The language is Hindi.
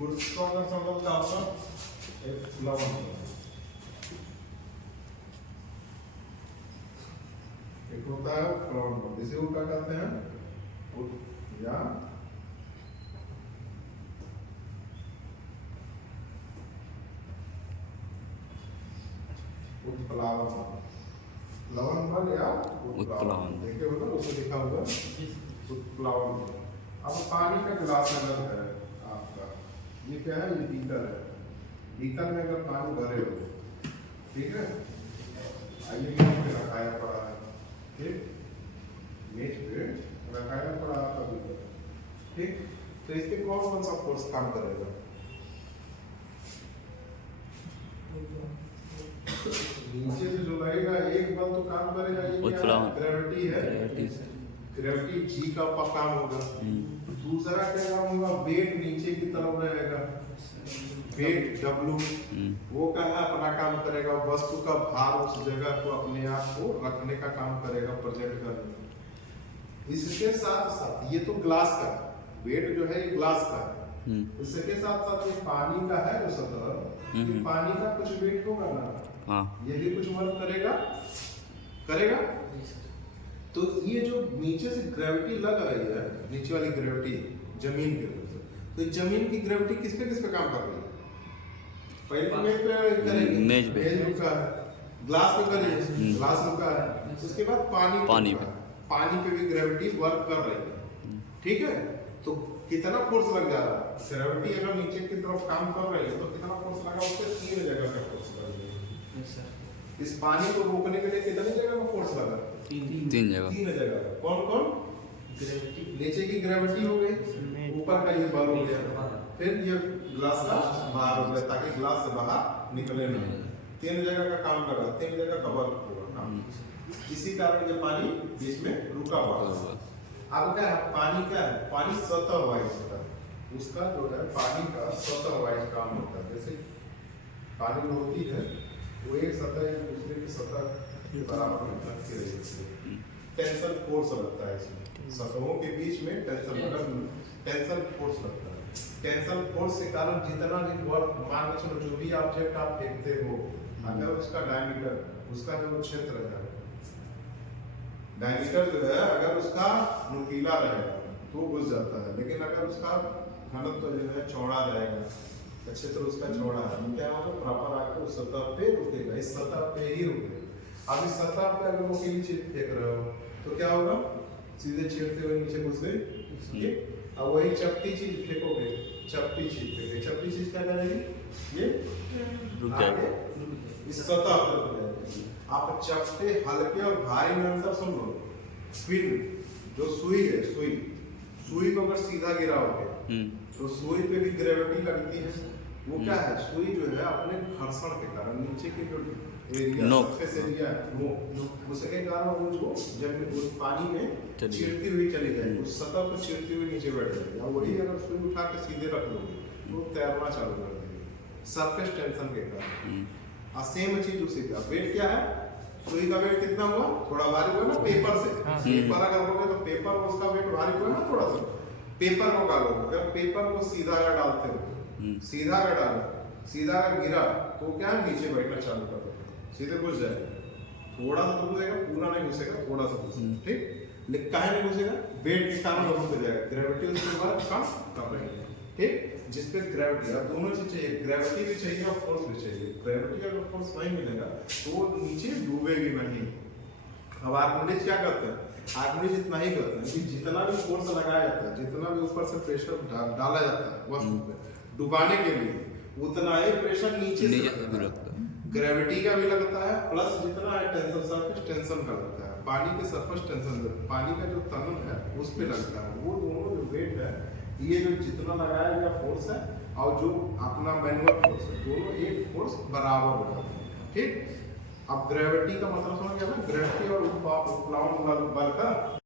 गुरुत्वाकर्षण बल का होता एक लवण एक होता है प्लवन बल, इसे वो क्या कहते हैं या उत्प्लावन बल, लवण बल या उत्प्लावन। देखिए होगा उसे लिखा हुआ उत्प्लावन बल। अब पानी का गिलास अगर है आपका, ये क्या है, ये बीकर है, बीकर में अगर पानी भरे हो, ठीक है, आइए मेज पे रखाया पड़ा है, ठीक, मेज पे रखाया पड़ा आपका बीकर, ठीक, तो इस पे कौन कौन सा फोर्स काम करेगा? नीचे से जो लगेगा एक बल तो काम करेगा, ये क्या है, ग्रेविटी है, ग्रेविटी जी का काम होगा। दूसरा क्या काम होगा, वेट नीचे की तरफ रहेगा, वेट डब्ल्यू, वो क्या है, अपना काम करेगा, वस्तु का भार उस जगह को अपने आप को रखने का काम करेगा, प्रोजेक्ट करने। इसके साथ साथ ये तो ग्लास का वेट जो है, ये ग्लास का है, इसके साथ साथ ये पानी का है जो सतह, पानी का कुछ वेट होगा ना, ये भी कुछ वर्क करेगा, करेगा। तो ये जो नीचे से ग्रेविटी लग रही है, नीचे वाली ग्रेविटी जमीन के ऊपर, तो जमीन की ग्रेविटी किस पे काम कर रही है? पहले मेज पे करेगी, मेज रुका है, ग्लास पे करेगी, ग्लास रुका है, उसके बाद पानी पे भी ग्रेविटी वर्क कर रही है, ठीक है। तो कितना फोर्स लग जा रहा है, ग्रेविटी अगर नीचे की तरफ काम कर रही है तो कितना फोर्स लगा, उससे 3 जगह का फोर्स लगा। इस पानी को रोकने के लिए कितनी जगह का फोर्स लगा? 3 जगह। कौन कौन? ग्रेविटी, नीचे की ग्रेविटी हो गई, ऊपर का ये बल हो गया, फिर ये ग्लास का बाहर हो गया ताकि ग्लास से बाहर निकले नहीं। 3 जगह का काम लगा, 3 जगह का बल हुआ, इसी कारण ये पानी बीच में रुका हुआ है। अब क्या है, पानी क्या है, पानी सतह वाइज होता है, उसका जो है पानी का सतह वाइज काम होता है। जैसे पानी होती है वो एक सतह एक दूसरे की सतह के बराबर में रखी रहती है, टेंशन फोर्स लगता है इसमें, सतहों के बीच में टेंशन फोर्स लगता है। टेंशन फोर्स के कारण जितना भी वर्क, मान के चलो जो भी ऑब्जेक्ट आप फेंकते हो, अगर उसका डायमीटर, उसका जो क्षेत्र है, डायमीटर जो है अगर उसका नुकीला रहेगा तो घुस जाता है, लेकिन अगर उसका घनत्व जो है चौड़ा रहेगा, क्षेत्र उसका चौड़ा है, तो क्या होगा, प्रॉपर आकर उस सतह पे रुकेगा, इस सतह पे ही रुकेगा। अब इस सतह पे अगर नुकीली चीज फेंक रहे हो तो क्या होगा, सीधे छेड़ते हुए नीचे घुस गई, ठीक। अब वही चपटी चीज फेंकोगे, चपटी चीज क्या करेगी, ये आगे इस सतह पे रुक जाएगी। आप चपटे हल्के और भारी में अंतर सुन लो। पिन जो सुई है, सुई को अगर सीधा गिराओगे तो सुई पे भी ग्रेविटी लगती है। वो क्या है, सुई जो है अपने घर्षण के कारण नीचे के जो एरिया, सरफेस एरिया है, उसके कारण वो जो जब उस पानी में चिरती हुई चली जाएगी, उस सतह पर चिरती हुई नीचे बैठ जाएगी। और वही अगर सुई उठा के सीधे रख लोगे तो तैरना चालू कर देगी, सरफेस टेंशन के कारण। सेम चीज उसी का वेट क्या है, सुई का वेट कितना हुआ, थोड़ा भारी हुआ ना पेपर से, पेपर अगर लोगे तो पेपर उसका वेट भारी हुआ ना थोड़ा सा, पेपर को डालोगे, अगर पेपर को सीधा अगर डालते हो, सीधा अगर डालो, सीधा अगर गिरा तो क्या नीचे बैठना चालू कर दो, सीधे घुस जाएगा, थोड़ा सा घुसेगा, पूरा नहीं घुसेगा, थोड़ा सा घुसेगा, ठीक। लेकिन काहे नहीं घुसेगा, वेट के कारण रुक जाएगा, ग्रेविटी उसके बाद काम कर रही है, ठीक। जिस पे ग्रेविटी, अब दोनों चीज चाहिए, ग्रेविटी भी चाहिए और फोर्स भी चाहिए। ग्रेविटी अगर फोर्स नहीं मिलेगा तो वो नीचे डूबेगी नहीं। अब आर्किमिडीज क्या करते हैं, आर्किमिडीज इतना ही करते हैं कि जितना भी फोर्स लगाया जाता है, जितना भी ऊपर से प्रेशर डाला जाता है वस्तु पे डुबाने के लिए, उतना ही प्रेशर नीचे से लगता है, ग्रेविटी का भी लगता है, प्लस जितना है टेंशन, सरफेस टेंशन का लगता है, पानी के सरफेस टेंशन, पानी का जो तनन है उस पे लगता है। वो दोनों जो वेट है, ये जो जितना लगाया गया फोर्स है और जो अपना मैनुअल फोर्स है, दोनों एक फोर्स बराबर हो जाते हैं, ठीक। अब ग्रेविटी का मतलब समझ गया ना, ग्रेविटी और उत्प्लावन बल का